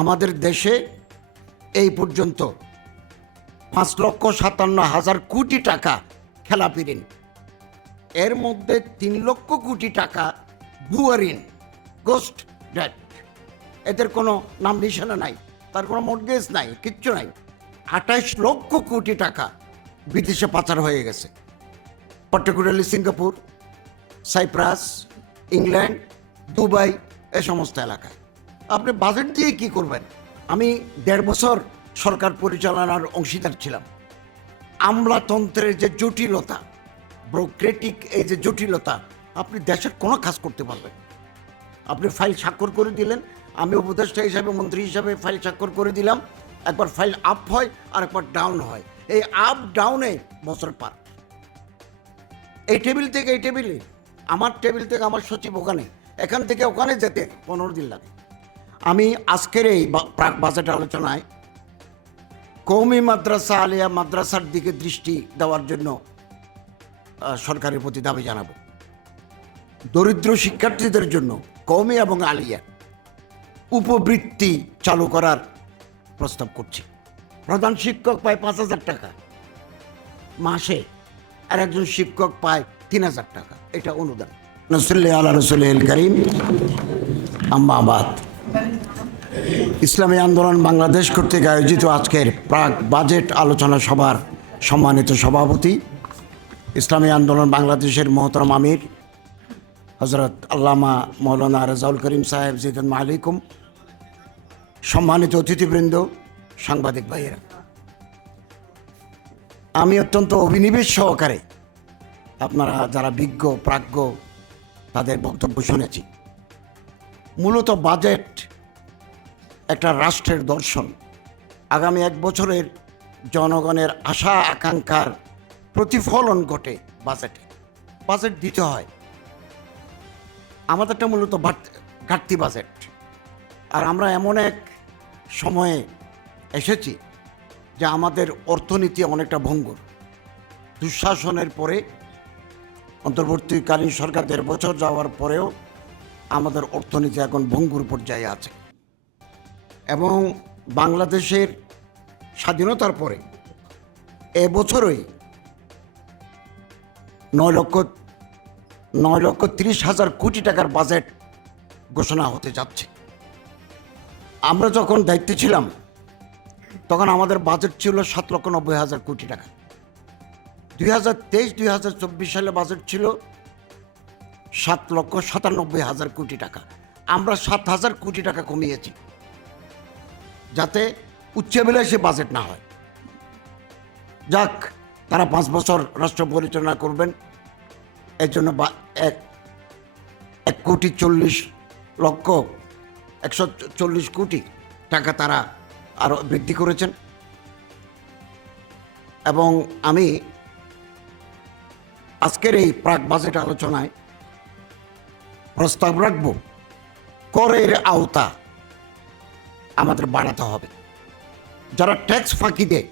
আমাদের দেশে এই পর্যন্ত 5,57,000 কোটি টাকা খেলাপি ঋণ, এর মধ্যে 3 লক্ষ কোটি টাকা ভুয়া ঋণ, গোস্ট ডেট। এদের কোনো নাম নিশানা নাই, তার কোনো মর্টগেজ নাই, কিচ্ছু নাই। 28 লক্ষ কোটি টাকা বিদেশে পাচার হয়ে গেছে, particularly Singapore, Cyprus, England, Dubai, এ সমস্ত এলাকায়। আপনি বাজেট দিয়ে কি করবেন? আমি 1.5 বছর সরকার পরিচালনার অংশীদার ছিলাম। আমলাতন্ত্রের যে জটিলতা, ব্যুরোক্রেটিক এই যে জটিলতা, আপনি দেশের কোনো কাজ করতে পারবেন। আপনি ফাইল স্বাক্ষর করে দিলেন, আমি উপদেষ্টা হিসাবে, মন্ত্রী হিসাবে ফাইল স্বাক্ষর করে দিলাম, একবার ফাইল আপ হয় আর একবার ডাউন হয়। এই আপ ডাউনে বছর পার। এই টেবিল থেকে এই টেবিলে, আমার টেবিল থেকে আমার সচিব ওখানে, এখান থেকে ওখানে যেতে 15 দিন লাগে। আমি আজকের এই প্রাক বাজেট আলোচনায় কওমি মাদ্রাসা, আলিয়া মাদ্রাসার দিকে দৃষ্টি দেওয়ার জন্য সরকারের প্রতি দাবি জানাবো। দরিদ্র শিক্ষার্থীদের জন্য কওমি এবং আলিয়া উপবৃত্তি চালু করার প্রস্তাব করছি। প্রধান শিক্ষক পায় 5,000 টাকা মাসে, আর একজন শিক্ষক পায় 3,000 টাকা, এটা অনুদান। নসল্লি আলা রাসূলিল কারীম, আম্মা বাদ। ইসলামী আন্দোলন বাংলাদেশ কর্তৃক আয়োজিত আজকের প্রাক বাজেট আলোচনা সভার সম্মানিত সভাপতি, ইসলামী আন্দোলন বাংলাদেশের মহতরম আমির হযরত আল্লামা মৌলানা রেজাউল করিম সাহেব জিদান মালিকুম, সম্মানিত অতিথিবৃন্দ, সাংবাদিক ভাইয়েরা, আমি অত্যন্ত অভিনিবেশ সহকারে আপনারা যারা বিজ্ঞ প্রাজ্ঞ তাদের বক্তব্য শুনেছি। মূলত বাজেট একটা রাষ্ট্রের দর্শন। আগামী 1 বছরের জনগণের আশা আকাঙ্ক্ষার প্রতিফলন ঘটে বাজেটে। বাজেট দিতে হয়। আমাদেরটা মূলত ঘাটতি বাজেট। আর আমরা এমন এক সময়ে এসেছি যে আমাদের অর্থনীতি অনেকটা ভঙ্গুর। দুঃশাসনের পরে, অন্তর্বর্তীকালীন সরকার 1.5 বছর যাওয়ার পরেও আমাদের অর্থনীতি এখন ভঙ্গুর পর্যায়ে আছে। এবং বাংলাদেশের স্বাধীনতার পরে এবছরই 9,30,000 কোটি টাকার বাজেট ঘোষণা হতে যাচ্ছে। আমরা যখন দায়িত্বে ছিলাম তখন আমাদের বাজেট ছিল 7,90,000 কোটি টাকা। 2023-2024 সালে বাজেট ছিল 7,97,000 কোটি টাকা। আমরা 7,000 কোটি টাকা কমিয়েছি, যাতে উচ্চাভিলাষী বাজেট না হয়। যাক, তারা 5 বছর রাষ্ট্র পরিচালনা করবেন, এর জন্য 1,40,140 কোটি টাকা তারা আরও বৃদ্ধি করেছেন। এবং আমি আজকের এই প্রাক বাজেট আলোচনায় প্রস্তাব রাখব, করের আওতা আমাদের বাড়াতে হবে। যারা ট্যাক্স ফাঁকি দেয়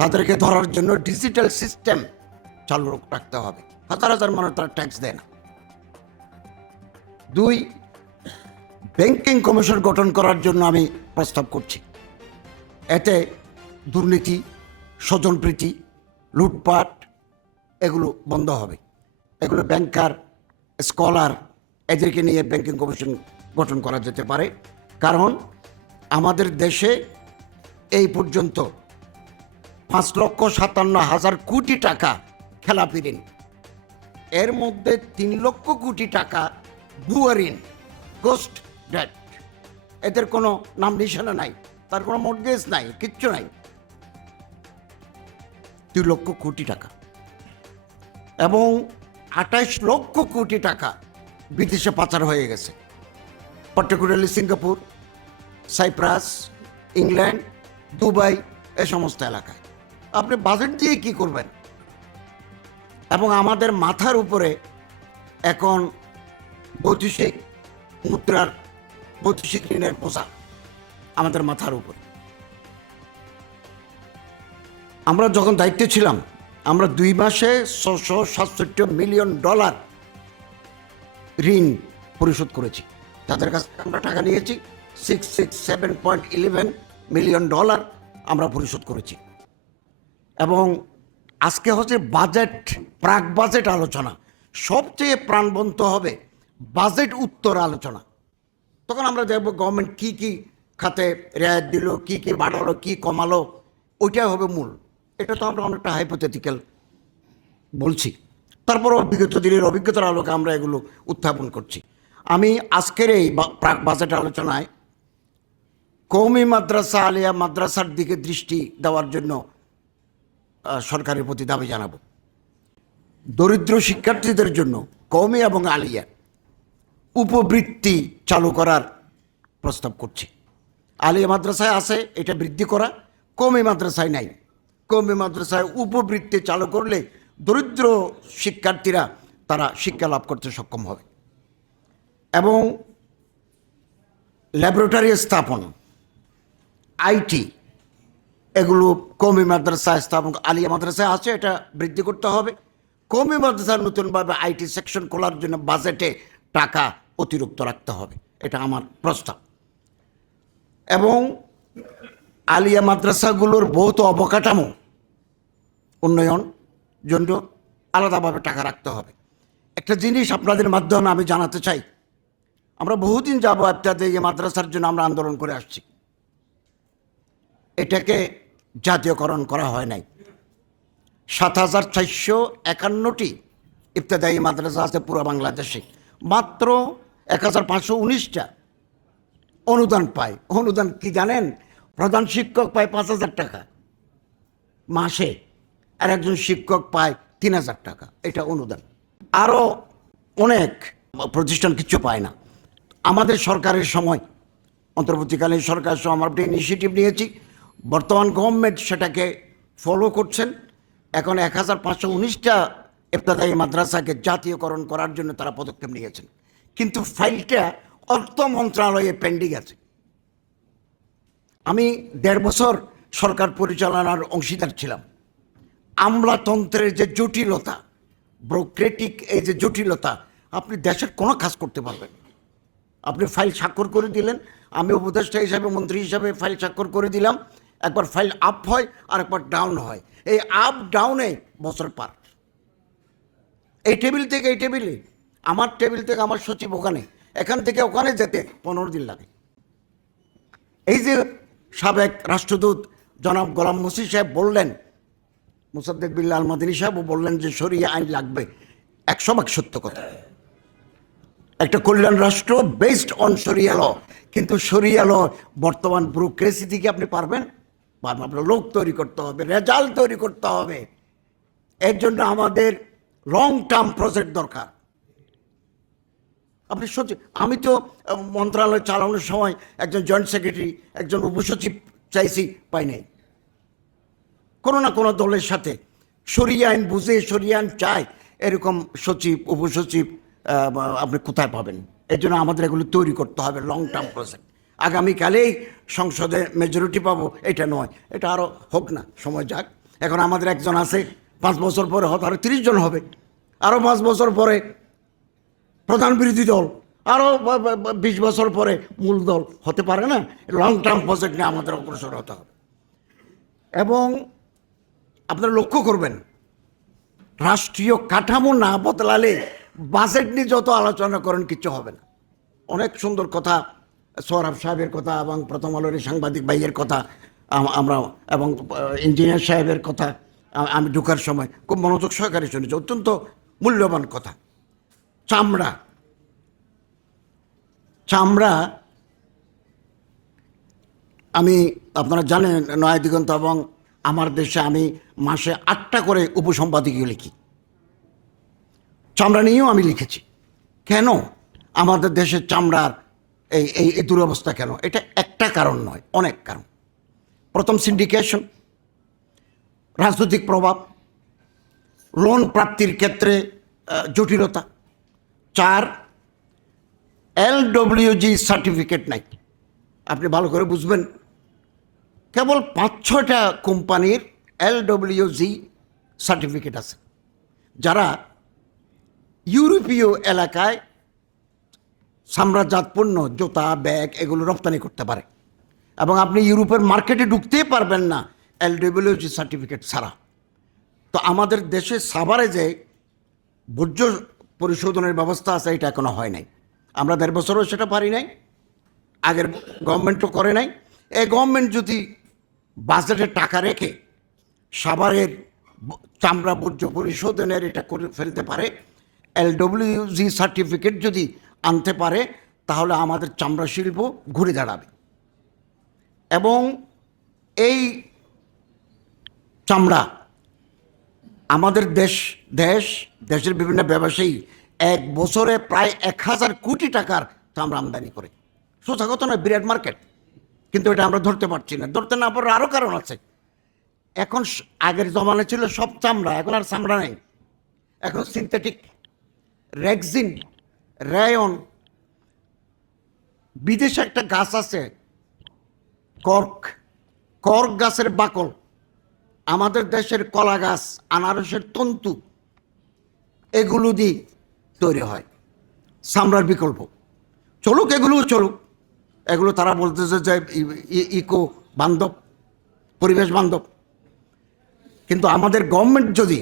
তাদেরকে ধরার জন্য ডিজিটাল সিস্টেম চালু রাখতে হবে। হাজার হাজার মানুষ তারা ট্যাক্স দেয় না। 2, ব্যাংকিং কমিশন গঠন করার জন্য আমি প্রস্তাব করছি। এতে দুর্নীতি, স্বজনপ্রীতি, লুটপাট এগুলো বন্ধ হবে। এগুলো ব্যাংকার, স্কলার এদেরকে নিয়ে ব্যাংকিং কমিশন গঠন করা যেতে পারে। কারণ আমাদের দেশে এই পর্যন্ত 5,57,000 কোটি টাকা খেলাপি ঋণ, এর মধ্যে 3 লক্ষ কোটি টাকা ভুয়া ঋণ, গোস্ট ডেট। এদের কোনো নাম নিশানা নাই, তার কোনো মর্টগেজ নাই, কিচ্ছু নাই। 2 লক্ষ কোটি টাকা এবং 28 লক্ষ কোটি টাকা বিদেশে পাচার হয়ে গেছে, particularly Singapore, Cyprus, England, Dubai, এ সমস্ত এলাকায়। আপনি বাজেট দিয়ে কি করবেন? এবং আমাদের মাথার উপরে এখন বৈদেশিক মুদ্রার, বৈদেশিক ঋণের বোঝা আমাদের মাথার উপরে। আমরা যখন দায়িত্বে ছিলাম, আমরা 2 মাসে $667 মিলিয়ন ঋণ পরিশোধ করেছি। তাদের কাছ থেকে আমরা টাকা নিয়েছি, $667.11 মিলিয়ন আমরা পরিশোধ করেছি। এবং আজকে হচ্ছে বাজেট, প্রাক বাজেট আলোচনা। সবচেয়ে প্রাণবন্ত হবে বাজেট উত্তর আলোচনা। তখন আমরা দেখব গভর্নমেন্ট কী কী খাতে রেয়াত দিল, কী কী বাড়ালো, কী কমালো, ওইটাই হবে মূল। এটা তো আমরা অনেকটা হাইপোথেটিক্যাল বলছি, তারপরও বিগত দিনের অভিজ্ঞতার আলোকে আমরা এগুলো উত্থাপন করছি। আমি আজকের এই প্রাক বাজেট আলোচনায় কওমি মাদ্রাসা, আলিয়া মাদ্রাসার দিকে দৃষ্টি দেওয়ার জন্য সরকারের প্রতি দাবি জানাবো। দরিদ্র শিক্ষার্থীদের জন্য কওমি এবং আলিয়া উপবৃত্তি চালু করার প্রস্তাব করছি। আলিয়া মাদ্রাসায় আছে, এটা বৃদ্ধি করা, কওমি মাদ্রাসায় নাই। কওমি মাদ্রাসায় উপবৃত্তি চালু করলে দরিদ্র শিক্ষার্থীরা তারা শিক্ষা লাভ করতে সক্ষম হবে। এবং ল্যাবরেটরি স্থাপন, আইটি, এগুলো কওমি মাদ্রাসায় স্থাপন, আলিয়া মাদ্রাসায় আছে, এটা বৃদ্ধি করতে হবে। কওমি মাদ্রাসার নতুনভাবে আইটি সেকশন খোলার জন্য বাজেটে টাকা অতিরিক্ত রাখতে হবে, এটা আমার প্রস্তাব। এবং আলিয়া মাদ্রাসাগুলোর ভৌত অবকাঠামো উন্নয়ন জন্য আলাদাভাবে টাকা রাখতে হবে। একটা জিনিস আপনাদের মাধ্যমে আমি জানাতে চাই, আমরা বহুদিন যাব আপনাদের এই মাদ্রাসার জন্য আমরা আন্দোলন করে আসছি। এটাকে জাতীয়করণ করা হয় নাই। ৭,৪৫১টি ইবতেদায়ী মাদ্রাসা আছে পুরো বাংলাদেশে, মাত্র ১,৫১৯টা অনুদান পায়। অনুদান কি জানেন? প্রধান শিক্ষক পায় ৫,০০০ টাকা মাসে, আর একজন শিক্ষক পায় ৩,০০০ টাকা, এটা অনুদান। আরও অনেক প্রতিষ্ঠান কিছু পায় না। আমাদের সরকারের সময়, অন্তর্বর্তীকালীন সরকারের সময় আমরা একটা ইনিশিয়েটিভ নিয়েছি, বর্তমান গভর্নমেন্ট সেটাকে ফলো করছেন। এখন ১,৫১৯টা ইবতেদায়ী মাদ্রাসাকে জাতীয়করণ করার জন্য তারা পদক্ষেপ নিয়েছেন, কিন্তু ফাইলটা অর্থ মন্ত্রণালয়ে পেন্ডিং আছে। আমি ১.৫ বছর সরকার পরিচালনার অংশীদার ছিলাম। আমলাতন্ত্রের যে জটিলতা, ব্যুরোক্রেটিক এই যে জটিলতা, আপনি দেশের কোনো কাজ করতে পারবেন। আপনি ফাইল স্বাক্ষর করে দিলেন, আমি উপদেষ্টা হিসাবে, মন্ত্রী হিসাবে ফাইল স্বাক্ষর করে দিলাম, একবার ফাইল আপ হয় আর একবার ডাউন হয়। এই আপ ডাউনে বছর পার। এই টেবিল থেকে এই টেবিলে, আমার টেবিল থেকে আমার সচিব ওখানে, এখান থেকে ওখানে যেতে 15 দিন লাগে। এই যে সাবেক রাষ্ট্রদূত জনাব গোলাম মসিহ সাহেব বললেন, মুসাদ্দেক বিল্লাহ আল মাদানী সাহেবও বললেন যে শরিয়া আইন লাগবে, 100% সত্য কথা। একটা কল্যাণ রাষ্ট্র বেসড অন শরিয়া ল, কিন্তু শরিয়া ল বর্তমান ব্যুরোক্রেসি থেকে আপনি পারবেন? আপনার লোক তৈরি করতে হবে, রেজাল্ট তৈরি করতে হবে। এর জন্য আমাদের লং টার্ম প্রজেক্ট দরকার। আপনি সচিব, আমি তো মন্ত্রণালয় চালানোর সময় একজন জয়েন্ট সেক্রেটারি, একজন উপসচিব চাইছি, পাই নাই। কোনো না কোনো দলের সাথে শরিয়া আইন বুঝে, শরিয়া আইন চায় এরকম সচিব, উপসচিব আপনি কোথায় পাবেন? এর জন্য আমাদের এগুলো তৈরি করতে হবে, লং টার্ম প্রজেক্ট। আগামীকালেই সংসদে মেজরিটি পাবো এটা নয়, এটা আরও হোক না, সময় যাক। এখন আমাদের একজন আছে, 5 বছর পরে হয়তো আরও 30 জন হবে, আরও 5 বছর পরে প্রধান বিরোধী দল, আরও 20 বছর পরে মূল দল হতে পারে না। লং টার্ম প্রজেক্ট নিয়ে আমাদের অগ্রসর হতে হবে। এবং আপনারা লক্ষ্য করবেন, রাষ্ট্রীয় কাঠামো না বদলালে বাজেট নিয়ে যত আলোচনা করেন কিছু হবে না। অনেক সুন্দর কথা, সোহরাব সাহেবের কথা এবং প্রথম আলোর সাংবাদিক ভাইয়ের কথা আমরা, এবং ইঞ্জিনিয়ার সাহেবের কথা আমি ঢোকার সময় খুব মনোযোগ সহকারে শুনেছি, অত্যন্ত মূল্যবান কথা। চামড়া আমি, আপনারা জানেন, নয়া দিগন্ত এবং আমার দেশে আমি মাসে 8টা করে উপসম্পাদকীয় লিখি। চামড়া নিয়েও আমি লিখেছি। কেন আমাদের দেশের চামড়ার এই দুরবস্থা কেন? এটা একটা কারণ নয়, অনেক কারণ। প্রথম, সিন্ডিকেশন, রাজনৈতিক প্রভাব, লোন প্রাপ্তির ক্ষেত্রে জটিলতা। 4, LWG সার্টিফিকেট নাই। আপনি ভালো করে বুঝবেন, কেবল 5-6টা কোম্পানির LWG সার্টিফিকেট আছে, যারা ইউরোপীয় এলাকায় চামড়াজাত পণ্য, জুতা, ব্যাগ এগুলো রপ্তানি করতে পারে। এবং আপনি ইউরোপের মার্কেটে ঢুকতেই পারবেন না LWG সার্টিফিকেট ছাড়া। তো আমাদের দেশে সাভারে যে বর্জ্য পরিশোধনের ব্যবস্থা আছে, এটা এখনো হয় নাই। আমরা 1.5 বছরও সেটা পারি নাই, আগের গভর্নমেন্টও করে নাই। এই গভর্নমেন্ট যদি বাজেটে টাকা রেখে সাভারের চামড়া বর্জ্য পরিশোধনের এটা করে ফেলতে পারে, LWG সার্টিফিকেট যদি আনতে পারে, তাহলে আমাদের চামড়া শিল্প ঘুরে দাঁড়াবে। এবং এই চামড়া আমাদের দেশের বিভিন্ন ব্যবসায়ী 1 বছরে প্রায় 1000 কোটি টাকার চামড়া আমদানি করে। সোজা কথা নয়, বিরাট মার্কেট। কিন্তু এটা আমরা ধরতে পারছি না। ধরতে না পারার আরও কারণ আছে। এখন আগের জমানে ছিল সব চামড়া, এখন আর চামড়া নেই, এখন সিনথেটিক, রেক্সিন, রায়ন। বিদেশে একটা গাছ আছে কর্ক গাছের বাকল, আমাদের দেশের কলা গাছ, আনারসের তন্তু, এগুলো দিয়ে তৈরি হয় চামড়ার বিকল্প। চলুক, এগুলোও চলুক। এগুলো তারা বলতেছে যে ইকো বান্ধব, পরিবেশ বান্ধব। কিন্তু আমাদের গভর্নমেন্ট যদি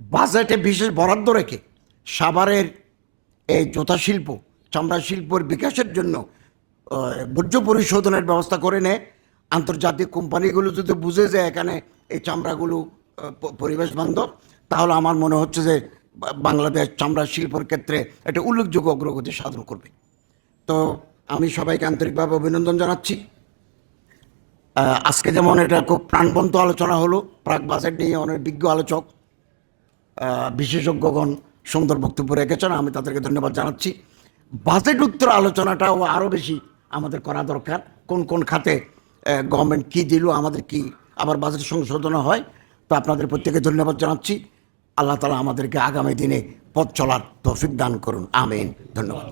বাজেটে বিশেষ বরাদ্দ রেখে সাভারের এই জুতা শিল্প, চামড়া শিল্পের বিকাশের জন্য বর্জ্য পরিশোধনের ব্যবস্থা করে নেয়, আন্তর্জাতিক কোম্পানিগুলো যদি বুঝে যায় এখানে এই চামড়াগুলো পরিবেশ বান্ধব, তাহলে আমার মনে হচ্ছে যে বাংলাদেশ চামড়া শিল্পের ক্ষেত্রে একটা উল্লেখযোগ্য অগ্রগতি সাধন করবে। তো আমি সবাইকে আন্তরিকভাবে অভিনন্দন জানাচ্ছি। আজকে যেমন এটা খুব প্রাণবন্ত আলোচনা হলো, প্রাক বাজেট নিয়ে অনেক বিজ্ঞ আলোচক, বিশেষজ্ঞগণ সুন্দর বক্তব্য রেখেছেন, আমি তাদেরকে ধন্যবাদ জানাচ্ছি। বাজেট উত্তর আলোচনাটাও আরও বেশি আমাদের করা দরকার। কোন কোন খাতে গভর্নমেন্ট কী দিল, আমাদের কি আবার বাজেট সংশোধন হয়। তো আপনাদের প্রত্যেকে ধন্যবাদ জানাচ্ছি। আল্লাহ তাআলা আমাদেরকে আগামী দিনে পথ চলার তৌফিক দান করুন, আমিন। ধন্যবাদ।